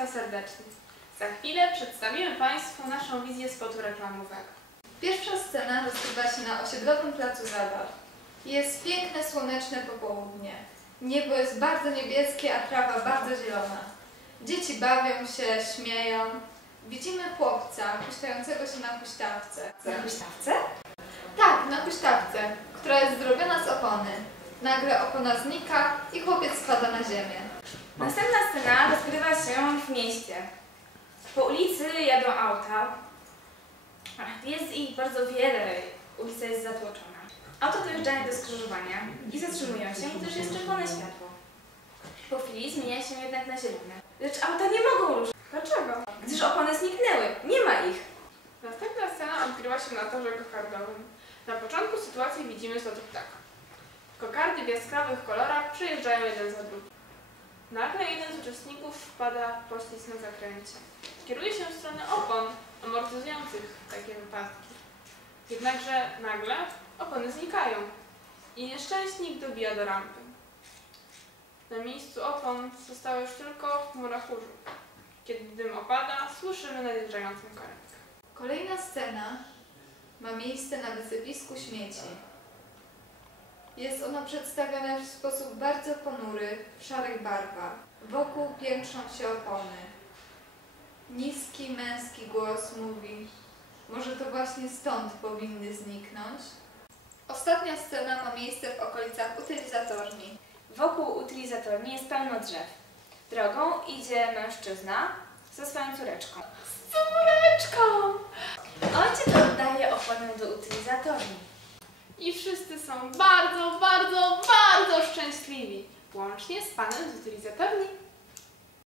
Państwa serdecznie. Za chwilę przedstawimy Państwu naszą wizję spotu reklamowego. Pierwsza scena rozgrywa się na osiedlowym placu zabaw. Jest piękne, słoneczne popołudnie. Niebo jest bardzo niebieskie, a trawa bardzo zielona. Dzieci bawią się, śmieją. Widzimy chłopca puszczającego się na huśtawce. Na huśtawce? Tak, na huśtawce, która jest zrobiona z opony. Nagle opona znika i chłopiec spada na ziemię. Następna scena rozgrywa się w mieście. Po ulicy jadą auta. Jest ich bardzo wiele. Ulica jest zatłoczona. Auto dojeżdżają do skrzyżowania i zatrzymują się, gdyż jest czerwone światło. Po chwili zmienia się jednak na zielone. Lecz auta nie mogą ruszyć. Dlaczego? Gdyż opony zniknęły. Nie ma ich. Następna scena odgrywa się na torze kokardowym. Na początku sytuacji widzimy lot ptaka. Kokardy w jaskrawych kolorach przejeżdżają jeden za drugim. Nagle jeden z uczestników wpada w poślizg na zakręcie. Kieruje się w stronę opon amortyzujących takie wypadki. Jednakże nagle opony znikają i nieszczęśnik dobija do rampy. Na miejscu opon została już tylko chmura kurzu. Kiedy dym opada, słyszymy nadjeżdżającą karetkę. Kolejna scena ma miejsce na wysypisku śmieci. Jest ono przedstawione w sposób bardzo ponury, w szarych barwach. Wokół piętrzą się opony. Niski, męski głos mówi, może to właśnie stąd powinny zniknąć? Ostatnia scena ma miejsce w okolicach utylizatorni. Wokół utylizatorni jest pełno drzew. Drogą idzie mężczyzna ze swoją córeczką. Z córeczką! Ojciec oddaje oponę do utylizatorni. I wszyscy są bardzo, bardzo, bardzo szczęśliwi. Łącznie z panem z utylizatorni.